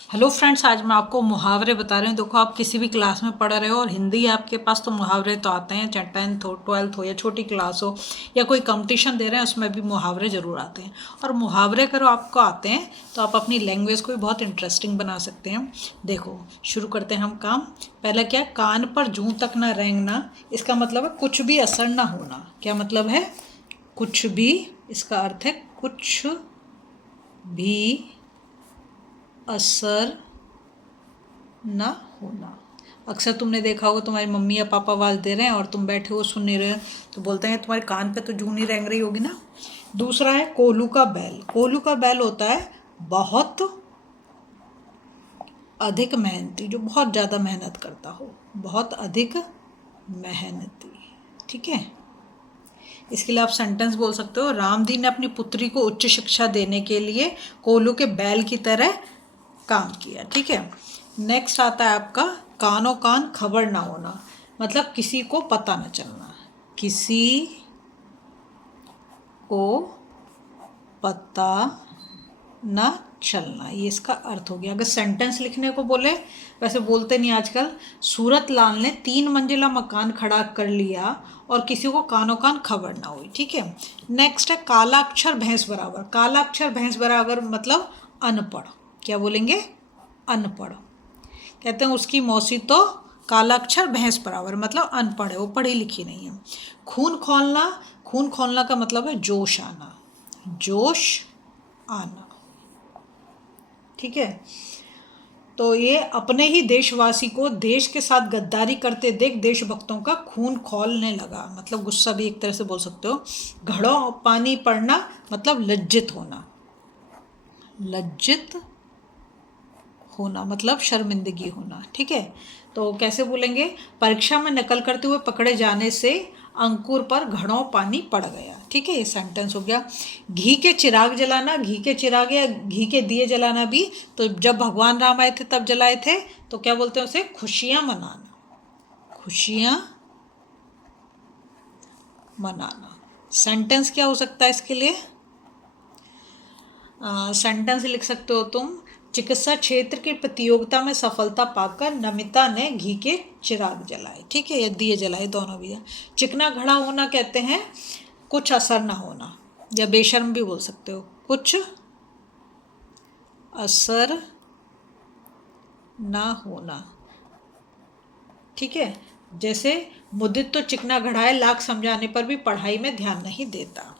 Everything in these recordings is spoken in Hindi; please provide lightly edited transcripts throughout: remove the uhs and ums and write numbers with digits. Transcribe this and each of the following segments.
हेलो फ्रेंड्स, आज मैं आपको मुहावरे बता रही हूँ। देखो, आप किसी भी क्लास में पढ़ रहे हो और हिंदी है आपके पास, तो मुहावरे तो आते हैं, चाहे 10th हो, 12th हो या छोटी क्लास हो या कोई कंपटीशन दे रहे हैं, उसमें भी मुहावरे ज़रूर आते हैं। और मुहावरे अगर आपको आते हैं तो आप अपनी लैंग्वेज को भी बहुत इंटरेस्टिंग बना सकते हैं। देखो, शुरू करते हैं हम काम। पहला क्या है? कान पर जूं तक ना रेंगना। इसका मतलब है कुछ भी असर ना होना। क्या मतलब है? कुछ भी, इसका अर्थ है कुछ भी असर ना होना। अक्सर तुमने देखा होगा, तुम्हारी मम्मी या पापा आवाज़ दे रहे हैं और तुम बैठे हो सुन नहीं रहे हो, तो बोलते हैं तुम्हारे कान पे तो जूं नहीं रेंग रही होगी ना। दूसरा है कोल्हू का बैल। कोल्हू का बैल होता है बहुत अधिक मेहनती, जो बहुत ज़्यादा मेहनत करता हो, बहुत अधिक मेहनती। ठीक है। इसके लिए आप सेंटेंस बोल सकते हो, रामजी ने अपनी पुत्री को उच्च शिक्षा देने के लिए कोल्हू के बैल की तरह काम किया। ठीक है। नेक्स्ट आता है आपका कानो कान खबर ना होना। मतलब किसी को पता न चलना, किसी को पता न चलना, ये इसका अर्थ हो गया। अगर सेंटेंस लिखने को बोले, वैसे बोलते नहीं आजकल, सूरत लाल ने 3 मंजिला मकान खड़ा कर लिया और किसी को कानो कान खबर ना हुई। ठीक है। नेक्स्ट है काला अक्षर भैंस बराबर। काला अक्षर भैंस बराबर मतलब अनपढ़। क्या बोलेंगे? अनपढ़। कहते हैं उसकी मौसी तो काला अक्षर भैंस बराबर, मतलब अनपढ़ है, वो पढ़ी लिखी नहीं है। खून खौलना। खून खौलना का मतलब है जोश आना, जोश आना। ठीक है। तो ये अपने ही देशवासी को देश के साथ गद्दारी करते देख देशभक्तों का खून खौलने लगा। मतलब गुस्सा भी एक तरह से बोल सकते हो। घड़ों पानी पड़ना मतलब लज्जित होना। लज्जित होना मतलब शर्मिंदगी होना। ठीक है। तो कैसे बोलेंगे? परीक्षा में नकल करते हुए पकड़े जाने से अंकुर पर घड़ों पानी पड़ गया। ठीक है, ये सेंटेंस हो गया। घी के चिराग जलाना। घी के चिराग या घी के दिए जलाना भी, तो जब भगवान राम आए थे तब जलाए थे, तो क्या बोलते हैं उसे? खुशियाँ मनाना। खुशियाँ मनाना। सेंटेंस क्या हो सकता है इसके लिए? सेंटेंस लिख सकते हो तुम, चिकित्सा क्षेत्र की प्रतियोगिता में सफलता पाकर नमिता ने घी के चिराग जलाए। ठीक है, या दिए जलाए, दोनों भी है। चिकना घड़ा होना कहते हैं कुछ असर ना होना, या बेशर्म भी बोल सकते हो, कुछ असर ना होना। ठीक है। जैसे मुदित तो चिकना घड़ा है, लाख समझाने पर भी पढ़ाई में ध्यान नहीं देता।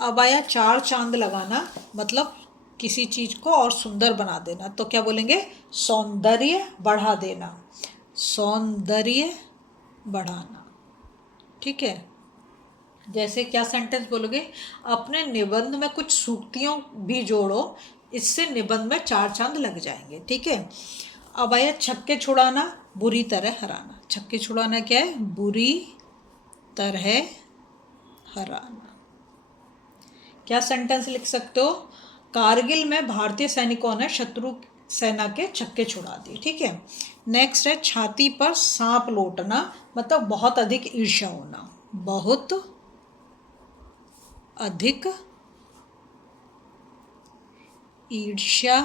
अब आया चार चांद लगाना। मतलब किसी चीज़ को और सुंदर बना देना, तो क्या बोलेंगे? सौंदर्य बढ़ा देना, सौंदर्य बढ़ाना। ठीक है। जैसे क्या सेंटेंस बोलोगे? अपने निबंध में कुछ सूक्तियों भी जोड़ो, इससे निबंध में चार चांद लग जाएंगे। ठीक है। अब आया छक्के छुड़ाना, बुरी तरह हराना। छक्के छुड़ाना क्या है? बुरी तरह हराना। क्या सेंटेंस लिख सकते हो? कारगिल में भारतीय सैनिकों ने शत्रु सेना के छक्के छुड़ा दिए। ठीक है। नेक्स्ट है छाती पर सांप लौटना। मतलब बहुत अधिक ईर्ष्या होना, बहुत अधिक ईर्ष्या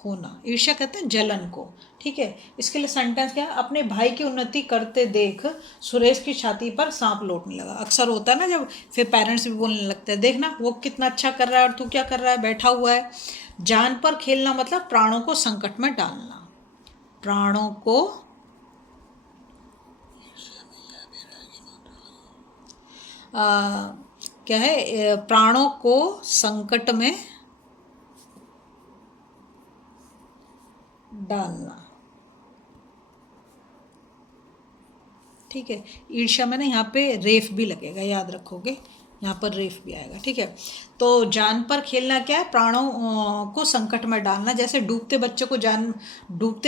होना। ईर्ष्या कहते हैं जलन को। ठीक है। इसके लिए सेंटेंस क्या है? अपने भाई की उन्नति करते देख सुरेश की छाती पर सांप लौटने लगा। अक्सर होता है ना, जब फिर पेरेंट्स भी बोलने लगते हैं, देखना वो कितना अच्छा कर रहा है और तू क्या कर रहा है, बैठा हुआ है। जान पर खेलना मतलब प्राणों को संकट में डालना, प्राणों को क्या है? प्राणों को संकट में डालना। ठीक है। ईर्ष्या में ना यहाँ पे रेफ भी लगेगा, याद रखोगे, यहाँ पर रेफ भी आएगा। ठीक है। तो जान पर खेलना क्या है? प्राणों को संकट में डालना। जैसे डूबते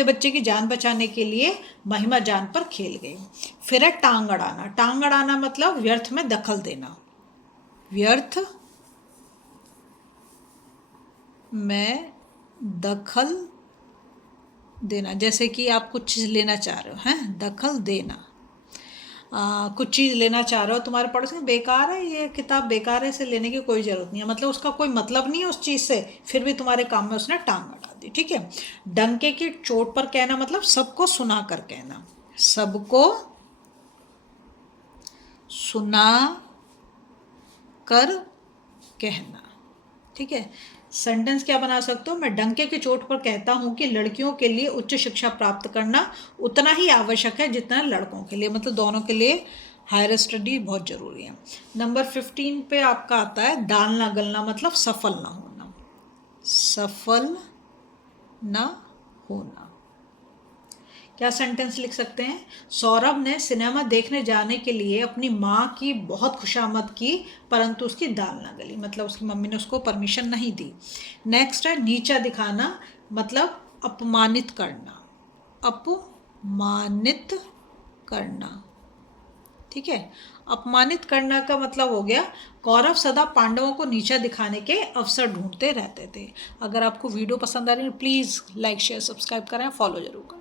बच्चे की जान बचाने के लिए महिमा जान पर खेल गई। फिर है टांग अड़ाना। टांग अड़ाना मतलब व्यर्थ में दखल देना, व्यर्थ में दखल देना। जैसे कि आप कुछ चीज़ लेना चाह रहे हो, हैं, दखल देना। कुछ चीज़ लेना चाह रहे हो, तुम्हारे पड़ोस में बेकार है, ये किताब बेकार है, इसे लेने की कोई ज़रूरत नहीं है, मतलब उसका कोई मतलब नहीं है उस चीज़ से, फिर भी तुम्हारे काम में उसने टांग अड़ा दी। ठीक है। डंके की चोट पर कहना मतलब सबको सुना कर कहना, सबको सुना कर कहना। ठीक है। सेंटेंस क्या बना सकते हो, मैं डंके की चोट पर कहता हूँ कि लड़कियों के लिए उच्च शिक्षा प्राप्त करना उतना ही आवश्यक है जितना लड़कों के लिए, मतलब दोनों के लिए हायर स्टडी बहुत ज़रूरी है। नंबर 15 पे आपका आता है दाल ना गलना मतलब सफल ना होना, सफल ना होना। क्या सेंटेंस लिख सकते हैं, सौरभ ने सिनेमा देखने जाने के लिए अपनी माँ की बहुत खुशामद की परंतु उसकी दाल ना गली, मतलब उसकी मम्मी ने उसको परमिशन नहीं दी। नेक्स्ट है नीचा दिखाना मतलब अपमानित करना, अपमानित करना। ठीक है। अपमानित करना का मतलब हो गया कौरव सदा पांडवों को नीचा दिखाने के अवसर ढूंढते रहते थे। अगर आपको वीडियो पसंद आ रही है प्लीज़ लाइक शेयर सब्सक्राइब करें, फॉलो जरूर करें।